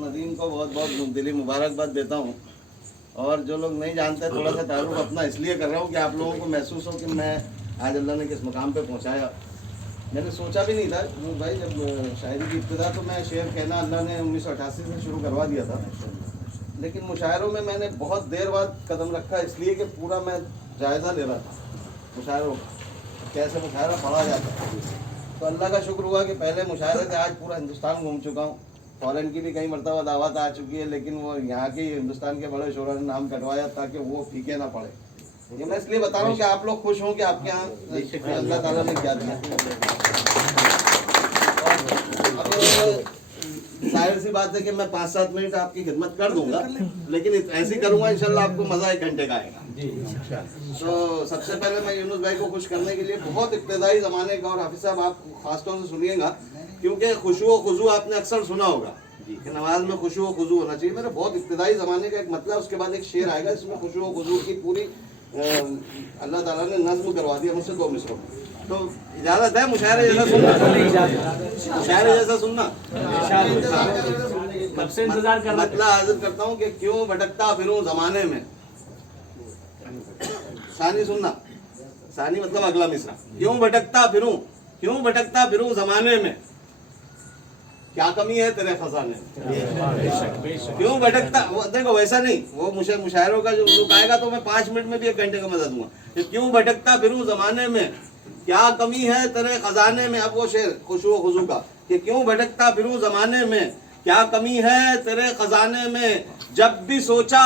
नदीम को बहुत बहुत दिली मुबारकबाद देता हूँ। और जो लोग नहीं जानते, थोड़ा सा तारुफ अपना इसलिए कर रहा हूँ कि आप लोगों को महसूस हो कि मैं आज अल्लाह ने किस मुकाम पे पहुँचाया। मैंने सोचा भी नहीं था भाई, जब शायरी की इब्तिदा तो मैं शेर कहना अल्लाह ने 1988 से शुरू करवा दिया था, लेकिन मुशायरों में मैंने बहुत देर बाद कदम रखा, इसलिए कि पूरा मैं जायज़ा ले रहा था मुशायरों कैसे मुशायरा पढ़ा जाता है। तो अल्लाह का शुक्र हुआ कि पहले मुशायरे से आज पूरा हिंदुस्तान घूम चुका हूँ। फॉरेन की भी कई मरतबा दावत आ चुकी है, लेकिन वो यहाँ के हिंदुस्तान के बड़े शोरा ने नाम कटवाया ताकि वो फीके ना पड़े। ये मैं इसलिए बता रहा हूँ कि आप लोग खुश हों कि आपके यहाँ अल्लाह ताला ने क्या दिया। जाहिर सी बात है कि मैं 5-7 मिनट आपकी खिदमत कर दूंगा, लेकिन ऐसे ही करूंगा इंशाल्लाह, आपको मजा 1 घंटे का आएगा। तो सबसे पहले मैं यूनुस भाई को खुश करने के लिए बहुत इब्तदाई ज़माने का, और हाफिज साहब आप खासतौर से सुनिएगा क्योंकि खुशू व खुजू आपने अक्सर सुना होगा कि नमाज में खुशू व खुजू होना चाहिए। मेरे बहुत इब्तदाई ज़माने का एक मतलब, उसके बाद एक शेर आएगा इसमें खुशू व खुजू की पूरी अल्लाह ताला ने नज़्म करवा दिया मुझसे 2 मिसरों। तो इजाज़त है मुशायरे जैसा सुनना, मुशायरे जैसा सुनना सबसे इंतजार कर रहा मतलब हाजिर करता हूँ कि क्यों भटकता फिरूं ज़माने में। सानी सुनना, सानी मतलब अगला मिसरा। क्यों भटकता फिरूं ज़माने में, क्या कमी है तेरे खजाने में। क्यों भटकता, देखो वैसा नहीं, वो मुशायरों का जो रुक आएगा तो मैं 5 मिनट में भी 1 घंटे का मजा दूंगा। क्यों भटकता फिरूं ज़माने में, क्या कमी है तेरे खजाने में। अब वो शेर खुशू व खुजू का कि क्यों भटकता फिरूं ज़माने में, क्या कमी है तेरे खजाने में। जब भी सोचा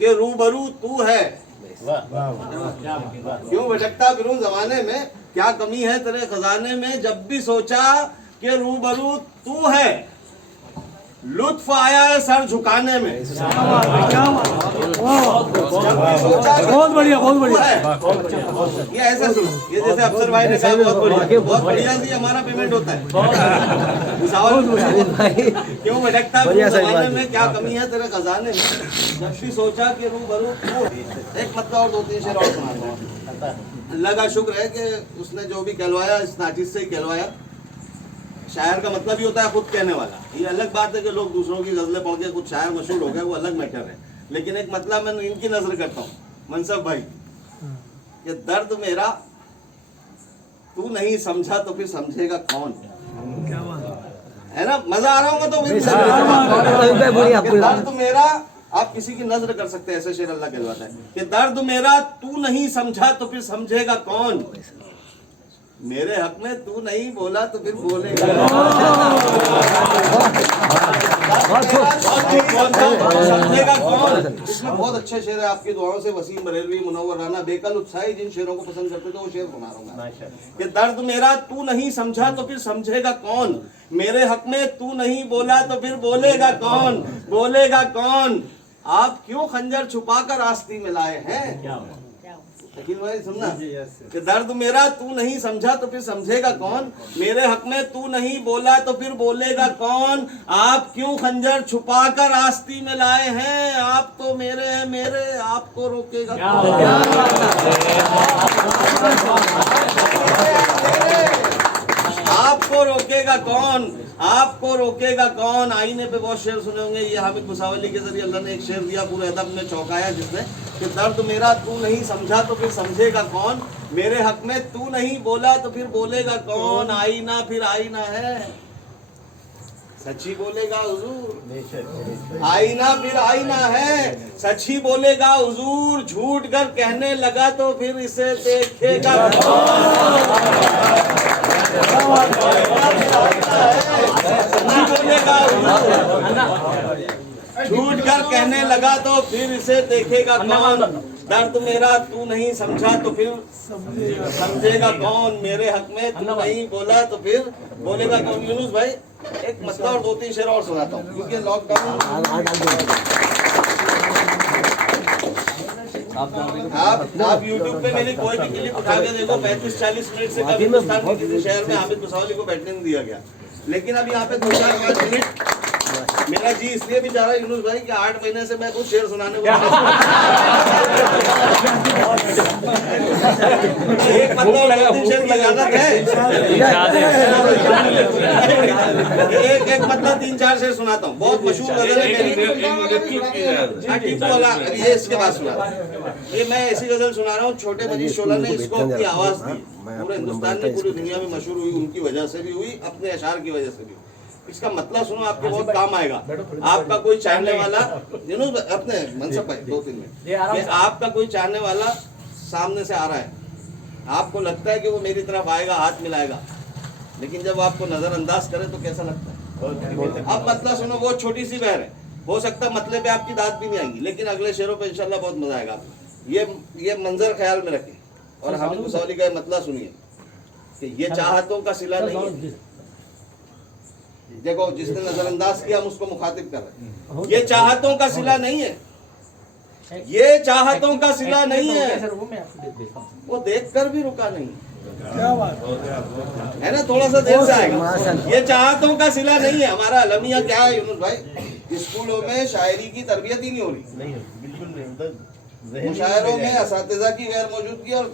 कि रूबरू तू है, क्यों भटकता फिरूं ज़माने में, क्या कमी है तेरे खजाने में। जब भी सोचा कि रूबरू तू है, लुत्फ आया है सर झुकाने में। बहुत बढ़िया, बहुत बढ़िया। ये ऐसे सुनो, ये जैसे अफसर भाई ने कहा बहुत बढ़िया सी हमारा पेमेंट होता है। क्यों भटकता फिरूं ज़माने में, क्या कमी है तेरे खजाने में। जब भी सोचा कि रूबरू तू, एक मतलब और 2-3 शेर और सुनाता हूँ। अल्लाह का शुक्र है कि उसने जो भी कहलवाया इस नाचिज से ही कहलवाया। शायर का मतलब ही होता है खुद कहने वाला। ये अलग बात है कि लोग दूसरों की गजलें पढ़ के कुछ शायर मशहूर हो गए, वो अलग मैटर है। लेकिन एक मतलब मैं इनकी नजर करता हूँ, मनसब भाई, ये दर्द मेरा तू नहीं समझा तो फिर समझेगा कौन। है ना, मजा आ रहा होगा तो फिर दर्द मेरा, आप किसी की नजर कर सकते हैं, ऐसे शेर अल्लाह कहलवाता है कि दर्द मेरा तू नहीं समझा तो फिर समझेगा कौन। मेरे हक में तू नहीं बोला तो फिर बोलेगा समझेगा कौन। इसमें बहुत अच्छे शेर है आपकी दुआओं से, वसीम बरेलवी, मुनव्वर राना, बेकल उत्साही जिन शेरों को पसंद करते थे वो शेर सुना रहा हूँ कि दर्द मेरा तू नहीं समझा तो फिर समझेगा कौन। मेरे हक में तू नहीं बोला तो फिर बोलेगा कौन, बोलेगा कौन। आप क्यों खंजर छुपा कर आस्ती में लाए हैं। लेकिन भाई सुनना कि दर्द मेरा तू नहीं समझा तो फिर समझेगा कौन। मेरे हक में तू नहीं बोला तो फिर बोलेगा कौन। आप क्यों खंजर छुपा कर आस्ती में लाए हैं। आप तो मेरे हैं मेरे, आपको रोकेगा कौन। आपको रोकेगा कौन, आपको रोकेगा कौन। आईने पे बहुत शेर सुने होंगे, ये हामिद मुसावली के जरिए अल्लाह ने एक शेर दिया, पूरे अदब में चौंकाया जिसने कि दर्द मेरा तू नहीं समझा तो फिर समझेगा कौन। मेरे हक में तू नहीं बोला तो फिर बोलेगा कौन। आईना फिर आईना है, सच्ची बोलेगा हुजूर। आईना फिर आईना है, सच्ची बोलेगा हुजूर। झूठ कर कहने लगा तो फिर इसे देखेगा झूठ कर कहने लगा तो फिर इसे देखेगा कौन। दर्द मेरा तू नहीं समझा तो फिर समझेगा कौन। मेरे हक में तू नहीं बोला तो फिर बोलेगा कौन। यूनुस भाई एक मतलब और 2-3 शेर और सुनाता हूँ क्योंकि लॉकडाउन आप YouTube पे मेरी कोई भी क्लिप उठा के देखो, 35-40 मिनट से कभी हिंदुस्तान के किसी शहर में हामिद मुसावली को बैठने नहीं दिया गया। लेकिन अब यहाँ पे 2-4-5 मिनट मेरा जी इसलिए भी जा रहा है यूनुस भाई कि 8 महीने से मैं कुछ शेर सुनाने को एक मतलब शेर की इजाजत है। एक मतलब 3-4 शेर सुनाता हूँ। बहुत मशहूर गजल है मेरी। ये इसके बाद सुना, ये मैं ऐसी गजल सुना रहा हूँ। छोटे मजीद शोला ने इसको अपनी आवाज दी, पूरे हिंदुस्तान में पूरी दुनिया में मशहूर हुई, उनकी वजह से भी हुई, अपने अशार की वजह से भी। इसका मतलब सुनो, आपके बहुत काम आएगा। आपका कोई चाहने वाला अपने मनसब भाई 2-3 मिनट, आपका कोई चाहने वाला सामने से आ रहा है, आपको लगता है कि वो मेरी तरफ आएगा, हाथ मिलाएगा, लेकिन जब आपको नजरअंदाज करे तो कैसा लगता है? अब मतलब सुनो, वो छोटी सी बहर है, हो सकता है मतले पे आपकी दाद भी नहीं आएगी, लेकिन अगले शेरों पे इंशाल्लाह बहुत मजा आएगा आपको। ये मंजर ख्याल में रखें और हामिद कुसौली का मतलब सुनिए कि ये चाहतों का सिला नहीं है। देखो, जिसने नजरअंदाज किया हम उसको मुखातिब कर रहे हैं। ये चाहतों का सिला नहीं है, ये चाहतों का सिला नहीं है, वो देखकर भी रुका नहीं है ना, थोड़ा सा देर से आएगा। ये चाहतों का सिला नहीं है। हमारा अलमिया क्या है यूनुस भाई, स्कूलों में शायरी की तरबियत ही नहीं हो रही, मुशायरों में असातिज़ा की गैर मौजूदगी और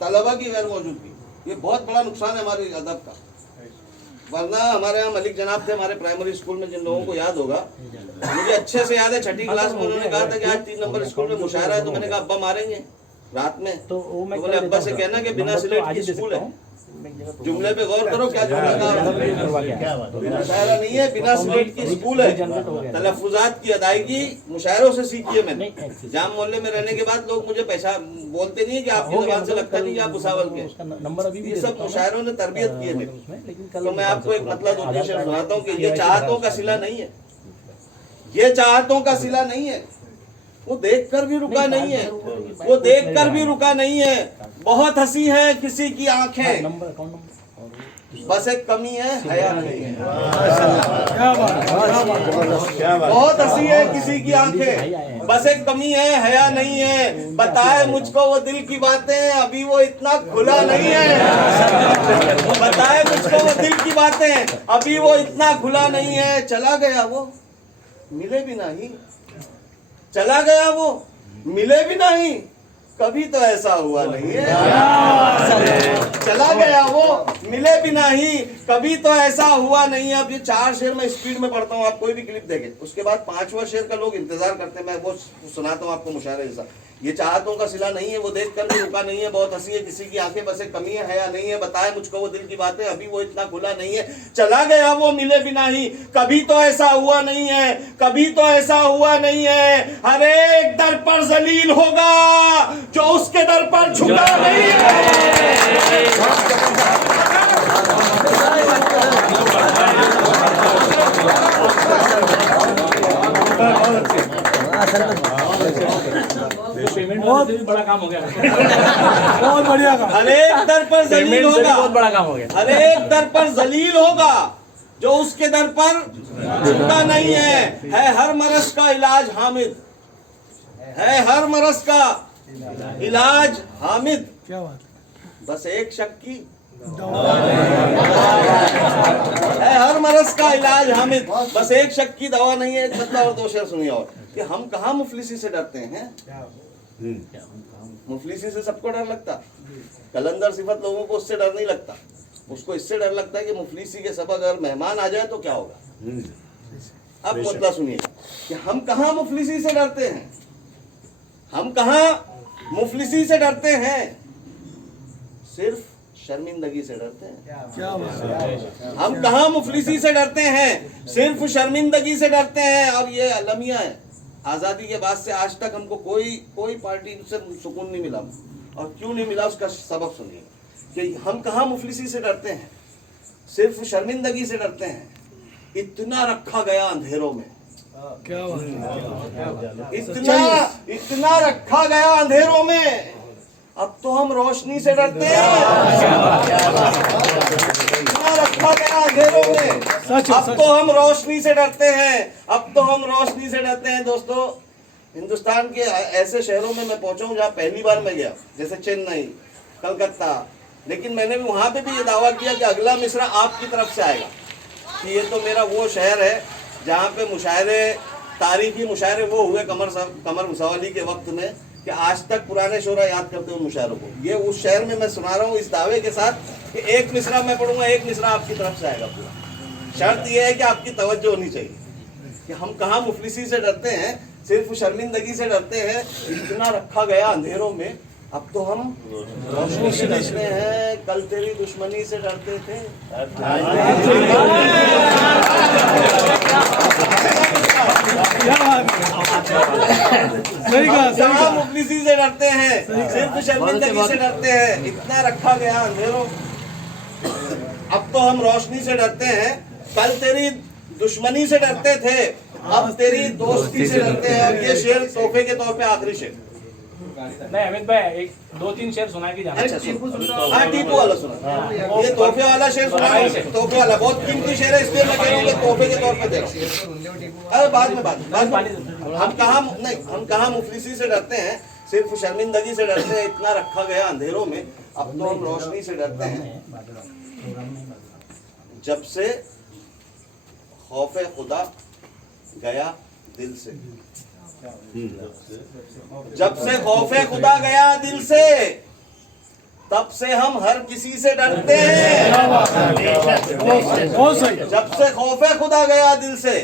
तलबा की गैर मौजूदगी, ये बहुत बड़ा नुकसान है हमारे अदब का। वरना हमारे यहाँ मलिक जनाब थे हमारे प्राइमरी स्कूल में, जिन लोगों को याद होगा, मुझे अच्छे से याद है, 6ठी क्लास में उन्होंने कहा था कि आज 3 नंबर स्कूल में मुशायरा है। तो मैंने कहा अब्बा मारेंगे रात में, तो बोले अब्बा से कहना कि बिना सिलेट की स्कूल है। जुमले पे गौर करो, क्या जुमला का मुशायरा नहीं है, बिना सिलेट की स्कूल है। तलफ्फुज़ात की अदायगी मुशायरों से सीखी है मैंने। जाम मोहल्ले में रहने के बाद लोग मुझे पहचान बोलते नहीं है कि आपकी ज़बान से लगता नहीं कि आप भुसावल के, ये सब मुशायरों ने तरबियत की है मेरी। तो मैं आपको एक मतलब 2-3 शेर सुनाता हूँ कि ये चाहतों का सिला नहीं है, ये चाहतों का सिला नहीं है, वो देखकर भी रुका नहीं है, वो देखकर भी रुका नहीं है। बहुत हंसी है किसी की आंखें, बस एक कमी है, हया नहीं है। बहुत हंसी है किसी की आंखें, बस एक कमी है, हया नहीं है। बताए मुझको वो दिल की बातें, अभी वो इतना खुला नहीं है। बताए मुझको वो दिल की बातें, अभी वो इतना खुला नहीं है। चला गया वो मिले भी नहीं, चला गया वो मिले भी नहीं, कभी तो ऐसा हुआ नहीं है। चला गया वो मिले भी नहीं, कभी तो ऐसा हुआ नहीं है। अब ये 4 शेर मैं स्पीड में पढ़ता हूँ, आप कोई भी क्लिप देखें, उसके बाद 5वां शेर का लोग इंतजार करते हैं, मैं वो सुनाता हूँ आपको मुशायरे जैसा। ये चाहतों का सिला नहीं है, वो देख कर भी रुका नहीं है। बहुत हंसी है किसी की आंखें, बस एक कमी है, हया नहीं है। बताए मुझको वो दिल की बातें, अभी वो इतना खुला नहीं है। चला गया वो मिले भी नहीं, कभी तो ऐसा हुआ नहीं है, कभी तो ऐसा हुआ नहीं है। हर एक दर पर जलील होगा जो उसके दर पर झुका नहीं है। बहुत बड़ा काम हो गया। बहुत बढ़िया काम। हर एक दर पर जलील होगा, बहुत बड़ा काम हो गया। हर एक दर पर जलील होगा जो उसके दर पर झुकता नहीं है हर मरज का इलाज हामिद, है हर मरज का इलाज हामिद, क्या बात, बस एक शक की है हर मरज का इलाज हामिद, बस एक शक की दवा नहीं है। एक मतलब और 2 शेर सुनिए और कि हम कहाँ मुफलिसी से डरते हैं। मुफलिसी से सबको डर लगता, कलंदर सिफत लोगों को उससे डर नहीं लगता, उसको इससे डर लगता है कि मुफलिसी के सब अगर मेहमान आ जाए तो क्या होगा। अब मतलब सुनिए कि हम कहाँ मुफलिसी से डरते हैं, हम कहाँ मुफलिसी से डरते हैं, सिर्फ शर्मिंदगी से डरते हैं। क्या बात, हम कहाँ मुफलिसी से डरते हैं, सिर्फ शर्मिंदगी से डरते हैं। और ये अलमिया है, आज़ादी के बाद से आज तक हमको कोई पार्टी से सुकून नहीं मिला। और क्यों नहीं मिला उसका सबब सुनिए कि हम कहाँ मुफलिसी से डरते हैं, सिर्फ शर्मिंदगी से डरते हैं। इतना रखा गया अंधेरों में, क्या बात, इतना रखा गया अंधेरों में, अब तो हम रोशनी से डरते हैं। इतना रखा गया अंधेरों में, अब तो हम रोशनी से डरते हैं, अब तो हम रोशनी से डरते हैं। दोस्तों, हिंदुस्तान के ऐसे शहरों में मैं पहुंचा हूं जहां पहली बार मैं गया, जैसे चेन्नई, कलकत्ता, लेकिन मैंने भी वहां पे भी ये दावा किया कि अगला मिसरा आपकी तरफ से आएगा कि ये तो मेरा वो शहर है जहाँ पे मुशायरे, तारीखी मुशायरे वो हुए कमर मुसावली के वक्त में कि आज तक पुराने शोरा याद करते हैं उन मुशायरों को। ये उस शहर में मैं सुना रहा हूँ इस दावे के साथ कि एक मिसरा मैं पढ़ूंगा, एक मिसरा आपकी तरफ से आएगा पूरा। शर्त यह है कि आपकी तवज्जो होनी चाहिए कि हम कहाँ मुफलिसी से डरते हैं, सिर्फ शर्मिंदगी से डरते हैं। इतना रखा गया अंधेरों में, अब तो हम रोशनी से डरते हैं। कल तेरी दुश्मनी से डरते थे, जहाँ मुफलिसी से डरते हैं, सिर्फ शर्मिंदगी से डरते हैं। इतना रखा गया अंधेरों, अब तो हम रोशनी से डरते हैं। कल तेरी दुश्मनी से डरते थे, अब तेरी दोस्ती से डरते हैं। अब ये शेर तोहफे के तौर पे आखिरी शेर। नहीं अमित भाई, एक 2-3 शेर सुना के जाना। अच्छा हाँ, टीपू वाला सुना, ये तोहफे वाला शेर सुना। तोहफे वाला बहुत कीमती शेर है, इसलिए मैं कह रहा हूँ तोहफे के तौर पे दे रहा हूँ। अरे बाद में हम कहाँ मुफलिसी से डरते हैं, सिर्फ शर्मिंदगी से डरते हैं। इतना रखा गया अंधेरों में, अब तो हम रोशनी से डरते हैं। जब से खौफे खुदा गया दिल से, जब से खौफे खुदा गया दिल से, तब से हम हर किसी से डरते हैं। जब से खौफे खुदा गया दिल से,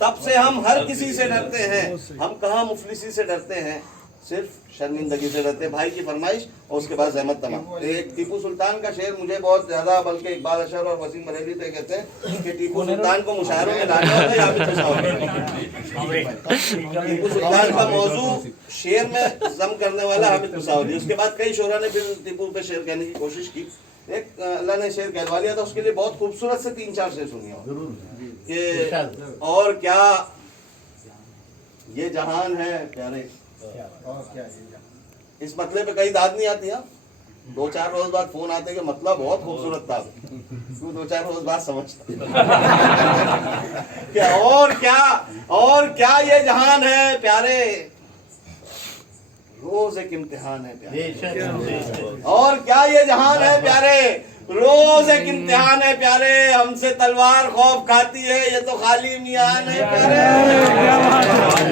तब से हम हर किसी से डरते हैं। हम कहाँ मुफलिसी से डरते हैं, सिर्फ शर्मिंदगी से डरते हैं। भाई की फरमाइश और उसके बाद अहमद तमाम। एक टीपू सुल्तान का शेर मुझे बहुत ज्यादा, बल्कि इकबाल अशर और वसीम बरेली तो कहते हैं कि टीपू सुल्तान को मुशायरों में लाना होगा या टीपू सुल्तान का मौजू शेर में जम करने वाला हामिद मुसावली। उसके बाद कई शोरा ने फिर टीपू पे शेर कहने की कोशिश की। एक अल्लाह ने शेर कहलवा लिया था, उसके लिए बहुत खूबसूरत से 3-4 शेर सुनिए कि और क्या ये जहान है प्यारे। इस मतले पे कई दाद नहीं आती। 2-4 रोज बाद फोन आते कि मतलब बहुत खूबसूरत था, तू 2-4 रोज बाद समझता क्या और क्या ये जहान है प्यारे, रोज एक इम्तिहान है प्यारे। और क्या ये जहान है प्यारे, रोज एक इम्तिहान है प्यारे। हमसे तलवार खौफ खाती है, ये तो खाली मियान है प्यारे।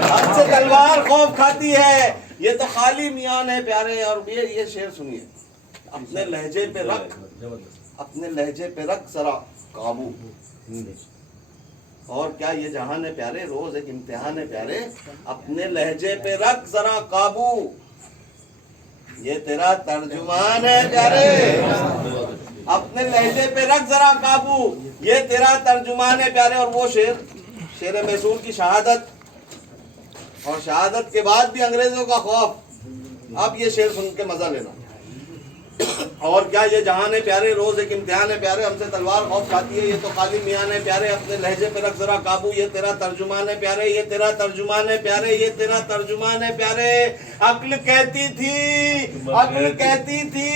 हमसे तलवार खौफ खाती है, ये तो खाली मियान है प्यारे। और ये शेर सुनिए, अपने लहजे पे रख, अपने लहजे पे रख जरा काबू। और क्या ये जहान है प्यारे, रोज एक इम्तिहान है प्यारे। अपने लहजे पे रख जरा काबू, ये तेरा तर्जुमान है प्यारे। अपने लहजे पे रख जरा काबू, ये तेरा तर्जुमान है प्यारे। और वो शेर मैसूर की शहादत, और शहादत के बाद भी अंग्रेजों का खौफ। अब ये शेर सुन के मजा लेना। और क्या ये जहान है प्यारे, रोज एक इम्तिहान है प्यारे। हमसे तलवार खौफ खाती है, ये तो खाली मियान है प्यारे। अपने लहजे पे रख जरा काबू, ये तेरा तर्जुमान है प्यारे। ये तेरा तर्जुमान है प्यारे, ये तेरा तर्जुमान है प्यारे। अक्ल कहती थी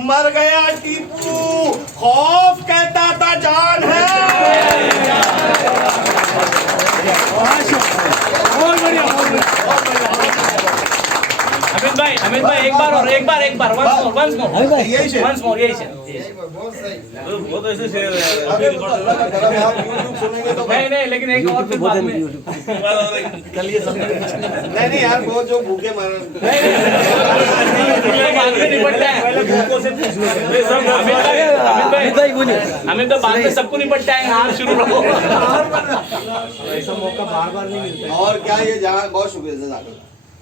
मर गया टीपू, खौफ कहता था जान है। बहुत बढ़िया। अमित भाई एक बार once more यही शेर। वो तो ऐसे शेर है, अभी अगर आप यूट्यूब सुनेंगे तो नहीं, लेकिन एक और फिर बाद में कल ये नहीं यार, वो जो भूखे मारे बाद में निपटता है। अमित भाई बाद में सबको निपटता है। आप शुरू रहो, ऐसा मौका बार नहीं मिलता। और क्या ये जहान, बहुत शुक्रिया।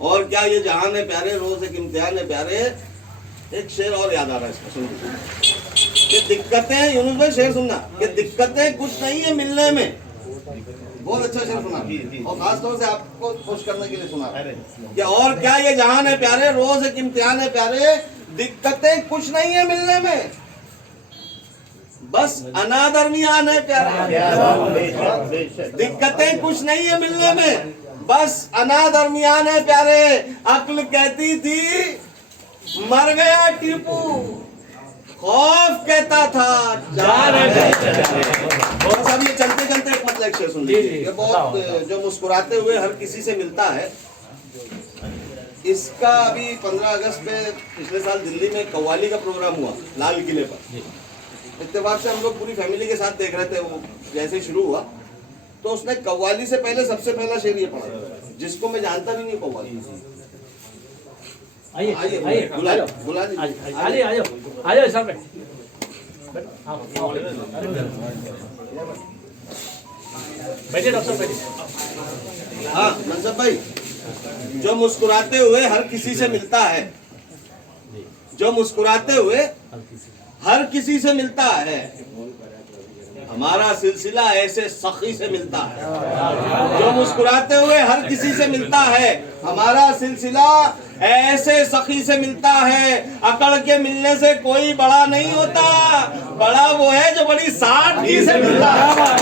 और क्या ये जहान है प्यारे, रोज एक इम्तिहान है प्यारे। एक शेर और याद आ रहा है इसका, सुनिए। ये दिक्कतें, यूनुस भाई शेर सुनना, ये दिक्कतें कुछ नहीं है मिलने में। बहुत अच्छा शेर सुना, और खासतौर से आपको खुश करने के लिए सुना कि और क्या ये जहान है प्यारे, रोज एक इम्तिहान है प्यारे। दिक्कतें कुछ नहीं है मिलने में, बस अना दरमियान है प्यारे। दिक्कतें कुछ नहीं है मिलने में, बस अना दरमियान है प्यारे। अक्ल कहती थी मर गया टीपू, खौफ कहता था जान है। बस अब ये चलते चलते एक मतलब शेर सुन लीजिए, ये बहुत जो मुस्कुराते हुए हर किसी से मिलता है। इसका अभी 15 अगस्त पे पिछले साल दिल्ली में कव्वाली का प्रोग्राम हुआ लाल किले पर। इत्तेफाक से हम लोग पूरी फैमिली के साथ देख रहे थे। वो जैसे शुरू हुआ तो उसने कव्वाली से पहले सबसे पहला शेर ये पढ़ा, जिसको मैं जानता भी नहीं कव्वाली। आइए आइए, आइए बुला बुला आइए आइए आइए सर पे बैठिए डॉक्टर साहब बैठिए। हाँ मनसब भाई, जो मुस्कुराते हुए हर किसी से मिलता है, जो मुस्कुराते हुए हर किसी से मिलता है, हमारा सिलसिला ऐसे सखी से मिलता है। जो मुस्कुराते हुए हर किसी से मिलता है, हमारा सिलसिला ऐसे सखी से मिलता है। अकड़ के मिलने से कोई बड़ा नहीं होता, बड़ा वो है जो बड़ी सादगी से मिलता है।